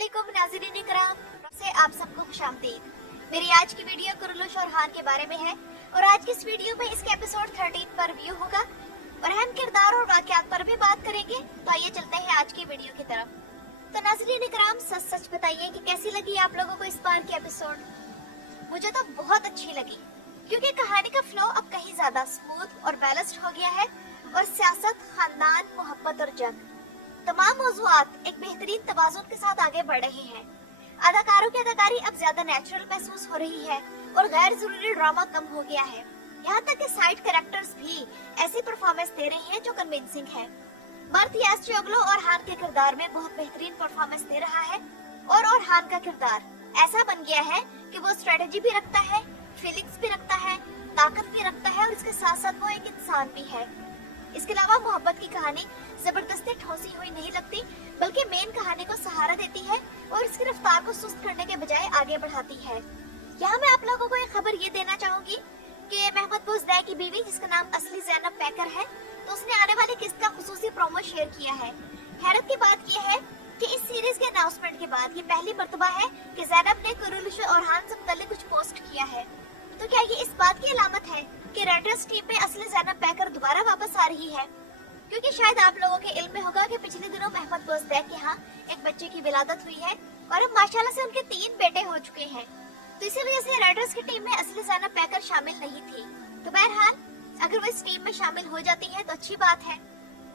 अस्सलामुअलैकुम नाज़रीन इकराम से आप सबको खुशामदीद। मेरी आज की वीडियो कुरुलुश और हान के बारे में है और आज की इस वीडियो में इसके एपिसोड 13 पर व्यू होगा और अहम किरदार और वाक़यात पर भी बात करेंगे। तो आइए चलते हैं आज की वीडियो की तरफ। तो नाज़रीन इकराम सच बताइए कि कैसी लगी आप लोगों को इस बार की एपिसोड। मुझे तो बहुत अच्छी लगी क्योंकि कहानी का फ्लो अब कहीं ज्यादा स्मूथ और बैलेंस्ड हो गया है और सियासत, खानदान, मोहब्बत और जंग, तमाम मौज़ूआत एक बेहतरीन तवाज़ुन के साथ आगे बढ़ रहे हैं। अदाकारों की अदाकारी अब ज्यादा नेचुरल महसूस हो रही है और गैर जरूरी ड्रामा कम हो गया है। यहाँ तक कि साइड कैरेक्टर्स भी ऐसी परफॉर्मेंस दे रही हैं जो कन्विंसिंग है। मर्थ यास्ट्रोग्लो और हान के किरदार में बहुत बेहतरीन परफॉर्मेंस दे रहा है और हान का किरदार ऐसा बन गया है कि वो स्ट्रेटेजी भी रखता है, फीलिंग्स भी रखता है, ताकत भी रखता है और इसके साथ साथ वो एक इंसान भी है। इसके अलावा मोहब्बत की कहानी जबरदस्ती ठोसी हुई नहीं लगती बल्कि मेन कहानी को सहारा देती है और इसकी रफ्तार को सुस्त करने के बजाय आगे बढ़ाती है। यहाँ मैं आप लोगों को एक खबर ये देना चाहूंगी कि महमूद बुज़दाई की बीवी जिसका नाम असली ज़ैनब पैकर है, तो उसने आने वाली किस्त का खुसूसी प्रोमो शेयर किया है। हैरत की बात यह है कि इस सीरीज के अनाउंसमेंट के बाद ये पहली मर्तबा है कि ज़ैनब ने कुरुलुश और हान से मुताल्लिक कुछ पोस्ट किया है। तो क्या ये इस बात की अलामत है कि राइटर्स टीम में असली ज़ैनब पैकर दोबारा वापस आ रही है? क्योंकि शायद आप लोगों के इल्म में होगा कि पिछले दिनों महमूद बुज़दाई के यहाँ एक बच्चे की विलादत हुई है और अब माशाल्लाह से उनके 3 बेटे हो चुके हैं। तो इसी वजह से राइटर्स की टीम में असली ज़ैनब पैकर शामिल नहीं थी। तो बहरहाल अगर वो इस टीम में शामिल हो जाती है तो अच्छी बात है।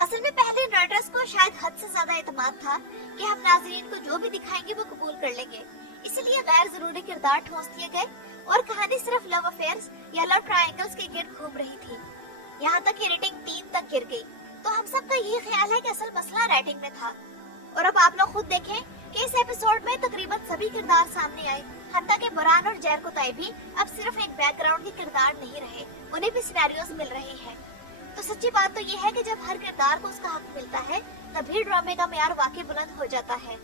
असल में पहले राइटर्स को शायद हद से ज्यादा एतमाद था कि हम नाज़रीन को जो भी दिखाएंगे वो कबूल कर लेंगे, इसलिए गैर जरूरी किरदार ठोस दिए गए और कहानी सिर्फ लव अफेयर्स या लव ट्रायंगल्स के गिर्द घूम रही थी। यहाँ तक कि रेटिंग 3 तक गिर गई। तो हम सबका ये ख्याल है कि असल मसला राइटिंग में था। और अब आप लोग खुद देखें कि इस एपिसोड में तकरीबन सभी किरदार सामने आए, हत्ता कि बरान और जैर कोताई भी अब सिर्फ एक बैकग्राउंड के किरदार नहीं रहे, उन्हें भी सिनेरियोज मिल रहे हैं। तो सच्ची बात तो ये है कि जब हर किरदार को उसका हक मिलता है तभी ड्रामे का मेयार वाकई बुलंद हो जाता है।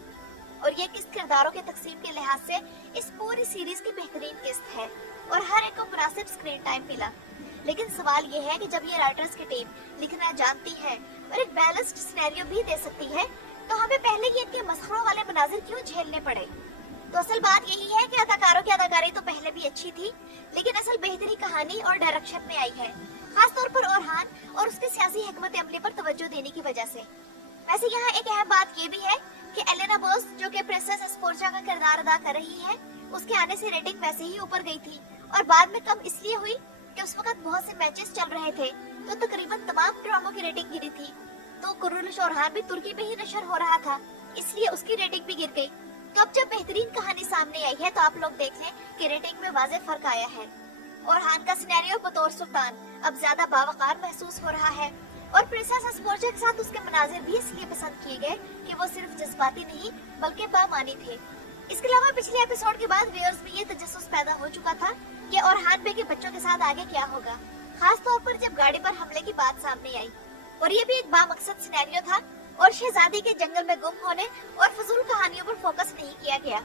और ये किस्त किरदारों के तकसीम के लिहाज से इस पूरी सीरीज की बेहतरीन किस्त है और हर एक को मुनासिब स्क्रीन टाइम मिला। लेकिन सवाल ये है कि जब ये राइटर्स की टीम लिखना जानती है और एक बैलेंस्ड सिनेरियो भी दे सकती है तो हमें पहले ये इतने मसखरों वाले मनाजिर क्यों झेलने पड़े? तो असल बात यही है कि अदाकारों की अदाकारी तो पहले भी अच्छी थी, लेकिन असल बेहतरी कहानी और डायरेक्शन में आई है, खास तौर पर ओरहान और उसके सियासी हिकमत अमली पर तवज्जो देने की वजह से। वैसे यहाँ एक अहम बात ये भी है कि एलेना बोस जो कि प्रिंसेस एस्पोर्चा का किरदार अदा कर रही है, उसके आने से रेटिंग वैसे ही ऊपर गई थी और बाद में कम इसलिए हुई कि उस वक्त बहुत से मैचेस चल रहे थे तो तकरीबन तमाम ड्रामों की रेटिंग गिरी थी। तो कुरुलुश और हान भी तुर्की में ही नशर हो रहा था, इसलिए उसकी रेटिंग भी गिर गई। तो अब जब बेहतरीन कहानी सामने आई है तो आप लोग देख लें कि रेटिंग में वाज़ेह फर्क आया है और हान का सिनेरियो बतौर सुल्तान अब ज्यादा बावकार महसूस हो रहा है और प्रिंसेस एस्पोर्चा के साथ उसके मनाजिर भी इसलिए पसंद किए गए कि वो सिर्फ जज्बाती नहीं बल्कि बामानी थे। इसके अलावा पिछले एपिसोड के बाद व्यूअर्स में ये तजस्सुस पैदा हो चुका था कि ओरहान बे के बच्चों के साथ आगे क्या होगा, खास तौर पर जब गाड़ी पर हमले की बात सामने आई। और ये भी एक बामकसद सिनेरियो था और शहजादी के जंगल में गुम होने और फजूल कहानियों पर फोकस नहीं किया गया।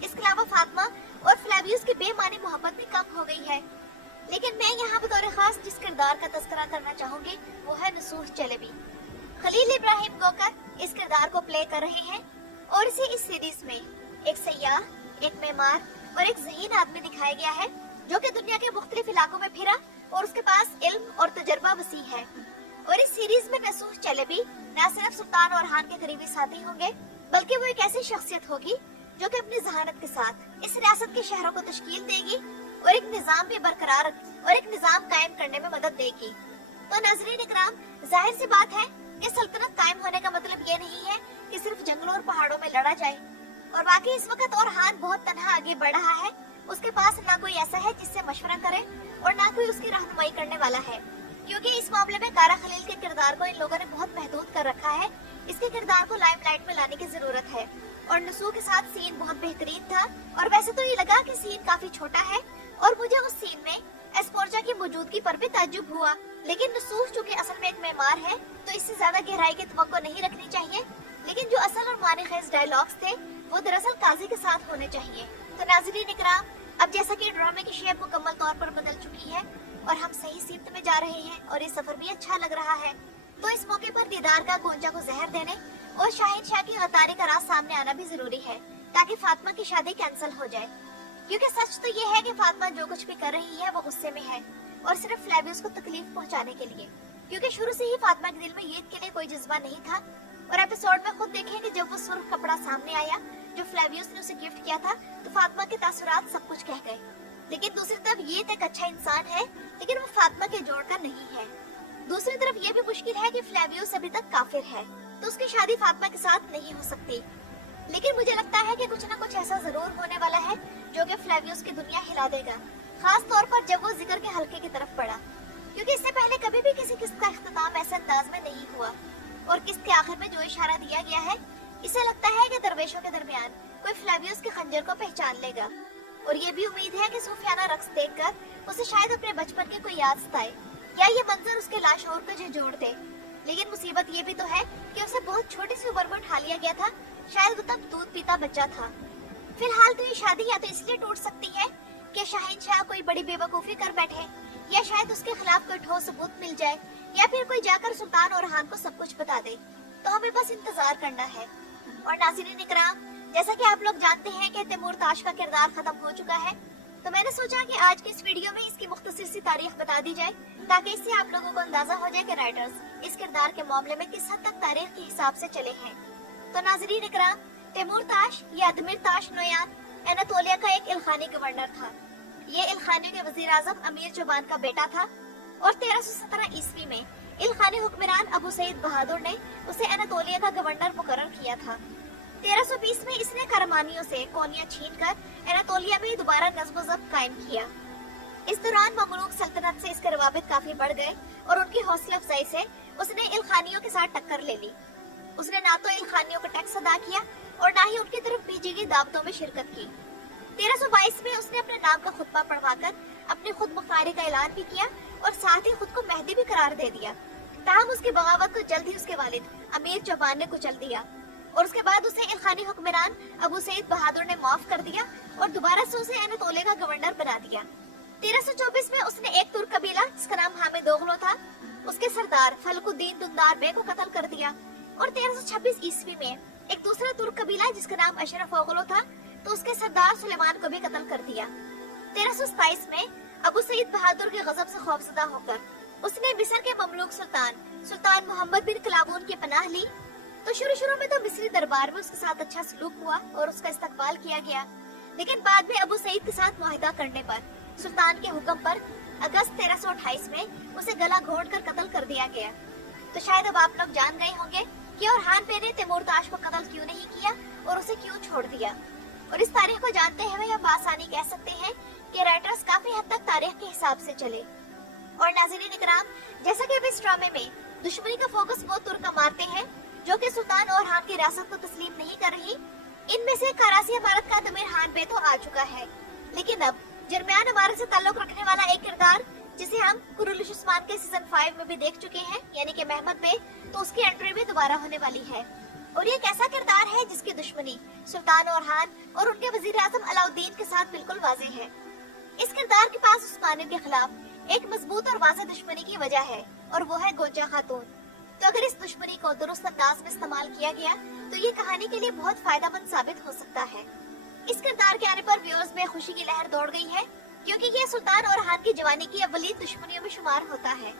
इसके अलावा फातिमा और फ्लेवियस की बेमानी मोहब्बत भी कम हो गई है। लेकिन मैं यहाँ बतौर खास जिस किरदार का तस्करा करना चाहूंगी वो है नसूह चलेबी। खलील इब्राहिम गोकर इस किरदार को प्ले कर रहे हैं और इसे इस सीरीज में एक सयाह, एक मेमार और एक ज़हीन आदमी दिखाया गया है जो कि दुनिया के मुख्तलिफ इलाकों में फिरा और उसके पास इल्म और तजर्बा वसी है। और इस सीरीज में नसूह चलेबी न सिर्फ सुल्तान और हान के करीबी साथी होंगे बल्कि वो एक ऐसी शख्सियत होगी जो कि अपनी जहानत के साथ इस रियासत के शहरों को तश्कील देगी और एक निजाम भी बरकरार और एक निजाम कायम करने में मदद देगी। तो नाज़रीन इकराम, जाहिर सी बात है कि सल्तनत कायम होने का मतलब ये नहीं है कि सिर्फ जंगलों और पहाड़ों में लड़ा जाए। और बाकी इस वक्त ओरहान बहुत तन्हा आगे बढ़ रहा है, उसके पास ना कोई ऐसा है जिससे मशवरा करे और ना कोई उसकी रहनुमाई करने वाला है, क्योंकि इस मामले में कारा खलील के किरदार को इन लोगों ने बहुत महदूद कर रखा है। इसके किरदार को लाइमलाइट में लाने की जरूरत है। और नसूह के साथ सीन बहुत बेहतरीन था और वैसे तो ये लगा कि सीन काफी छोटा है और मुझे उस सीन में एस्पोर्चा की मौजूदगी पर भी ताज्जुब हुआ। लेकिन नसूह चूँकि असल में एक मेमार है तो इससे ज्यादा गहराई की तवक्को नहीं रखनी चाहिए। लेकिन जो असल और मानी खेज डायलॉग्स थे वो दरअसल काजी के साथ होने चाहिए। तो नाज़रीन इकराम, अब जैसा कि ड्रामे की शेप मुकम्मल तौर पर बदल चुकी है और हम सही सीमत में जा रहे हैं और ये सफर भी अच्छा लग रहा है, तो इस मौके पर दीदार का गोंजा को जहर देने और शाहिद शाह की गद्दारी का राज सामने आना भी जरूरी है ताकि फातिमा की शादी कैंसिल हो जाए। क्योंकि सच तो ये है कि फातिमा जो कुछ भी कर रही है वो गुस्से में है और सिर्फ फ्लेवियस को तकलीफ पहुंचाने के लिए, क्योंकि शुरू से ही फातिमा के दिल में ईद के लिए कोई जज्बा नहीं था। और एपिसोड में खुद देखेंगे जब वो सुर्ख कपड़ा सामने आया जो फ्लेवियस ने उसे गिफ्ट किया था तो फातिमा के तासुरात सब कुछ कह गए। लेकिन दूसरी तरफ ये एक अच्छा इंसान है लेकिन वो फातिमा के जोड़ का नहीं है। दूसरी तरफ ये भी मुश्किल है कि फ्लेवियस अभी तक काफिर है तो उसकी शादी फातिमा के साथ नहीं हो सकती। लेकिन मुझे लगता है कि कुछ न कुछ ऐसा जरूर होने वाला है जो कि फ्लेवियस की दुनिया हिला देगा, खास तौर पर जब वो जिक्र के हल्के की तरफ बढ़ा, क्योंकि इससे पहले कभी भी किसी किस्त का इख्तिताम ऐसे अंदाज में नहीं हुआ। और किस्त के आखिर में जो इशारा दिया गया है इसे लगता है कि दरवेशों के दरमियान कोई फ्लेवियस के खंजर को पहचान लेगा। और ये भी उम्मीद है कि सूफियाना रक्स देखकर उसे शायद अपने बचपन की कोई याद सताए या ये मंजर उसके लाशौर को झंझोड़ दे। लेकिन मुसीबत ये भी तो है कि उसे बहुत छोटी सी उम्र में उठा लिया गया था, शायद वो तब दूध पीता बच्चा था। फिलहाल तो ये शादी या तो इसलिए टूट सकती है कि शाहिद शाह कोई बड़ी बेवकूफी कर बैठे या शायद उसके खिलाफ कोई ठोस सबूत मिल जाए या फिर कोई जाकर सुल्तान और हान को सब कुछ बता दे। तो हमें बस इंतजार करना है। और नाज़रीन इकराम, जैसा कि आप लोग जानते हैं कि तैमूर ताश का किरदार खत्म हो चुका है, तो मैंने सोचा कि आज की इस वीडियो में इसकी मुख्तसर सी तारीख बता दी जाए ताकि इससे आप लोगों को अंदाजा हो जाए कि राइटर्स इस किरदार के मामले में किस हद तक तारीख के हिसाब से चले हैं। तो नाज़रीन इकराम, तैमूर ताश या अदमिर ताश नोयान एनातोलिया का एक इल्खानी गवर्नर था। ये इल्खानियों के वजीर आजम अमीर चौबान का बेटा था और 1317 ईस्वी में इल्खानी हुक्मरान अबू सईद बहादुर ने उसे एनातोलिया का गवर्नर मुकर्रर किया था। 1320 में इसने करमानियों से कोनिया छीनकर एनातोलिया में दोबारा नज़्म व ज़ब्त कायम किया। इस दौरान ममलूक सल्तनत से इसके रवाबित काफी बढ़ गए और उनकी हौसला अफजाई से उसने इल्खानियों के साथ टक्कर ले ली। उसने ना तो इल्खानियों को टैक्स अदा किया और ना ही उनकी तरफ भेजी गई दावतों में शिरकत की। 1322 में उसने अपने नाम का खुतबा पढ़वाकर अपनी खुद मुख्तारी का ऐलान भी किया और साथ ही खुद को मेहदी भी करार दे दिया। ताहम उसकी बगावत को जल्द ही उसके वालिद अमीर चौबान ने कुचल दिया और उसके बाद उसे इल्खानी हुक्मरान अबू सईद बहादुर ने माफ कर दिया और दोबारा से उसे एनातोलिया का गवर्नर बना दिया। 1324 में उसने एक तुर्क कबीला जिसका नाम हामिद ओगलो था, उसके सरदार फलकुद्दीन दुंदार बे को कत्ल कर दिया। और 1326 ईस्वी में एक दूसरा तुर्क कबीला जिसका नाम अशरफ ओगलो था तो उसके सरदार सुलेमान को भी कत्ल कर दिया। 1327 में अबू सईद बहादुर के गजब से खौफजदा होकर उसने मिस्र के ममलूक सुल्तान मोहम्मद बिन कलाबून की पनाह ली। तो शुरू में तो मिस्री दरबार में उसके साथ अच्छा सलूक हुआ और उसका इस्तकबाल किया गया, लेकिन बाद में अबू सईद के साथ मुआहिदा करने पर सुल्तान के हुक्म पर अगस्त 1328 में उसे गला घोंट कर कत्ल कर दिया गया। तो शायद अब आप लोग जान गए होंगे कि औरहान बे ने तैमूर ताश को कत्ल क्यों नहीं किया और उसे क्यों छोड़ दिया। और इस तारीख को जानते हुए हम आसानी कह सकते हैं कि राइटर्स काफी हद तक तारीख के हिसाब से चले। और नाज़रीन इकराम, जैसा कि अब इस ड्रामे में दुश्मनी का फोकस वो तुर्क मारते हैं जो कि सुल्तान और हान की रियासत को तस्लीम नहीं कर रही। इनमें से करासी अमारत का तमीर हान बे तो आ चुका है, लेकिन अब जर्मियान अमारत से ताल्लुक रखने वाला एक किरदार जिसे हम कुरुलिश उस्मान के सीजन 5 में भी देख चुके हैं, यानी कि महमद बे, तो उसकी एंट्री भी दोबारा होने वाली है। और ये एक ऐसा किरदार है जिसकी दुश्मनी सुल्तान और हान और उनके वजीर आजम अलाउद्दीन के साथ बिल्कुल वाज़ेह है। इस किरदार के पास उस्मानियों के खिलाफ एक मजबूत और वाज़ेह दुश्मनी की वजह है और वो है गोंजा खातून। तो अगर इस दुश्मनी को दुरुस्त अंदाज में इस्तेमाल किया गया तो ये कहानी के लिए बहुत फायदेमंद साबित हो सकता है। इस किरदार के आने पर व्यूअर्स में खुशी की लहर दौड़ गई है क्योंकि ये सुल्तान और हान की जवानी की अव्वलीन दुश्मनियों में शुमार होता है।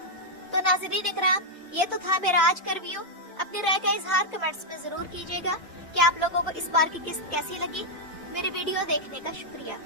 तो नाज़रीन इकराम, ये तो था मेरा आज का रिव्यू। अपनी राय का इजहार कमेंट्स में जरूर कीजिएगा कि आप लोगों को इस बार की किस्त कैसी लगी। मेरे वीडियो देखने का शुक्रिया।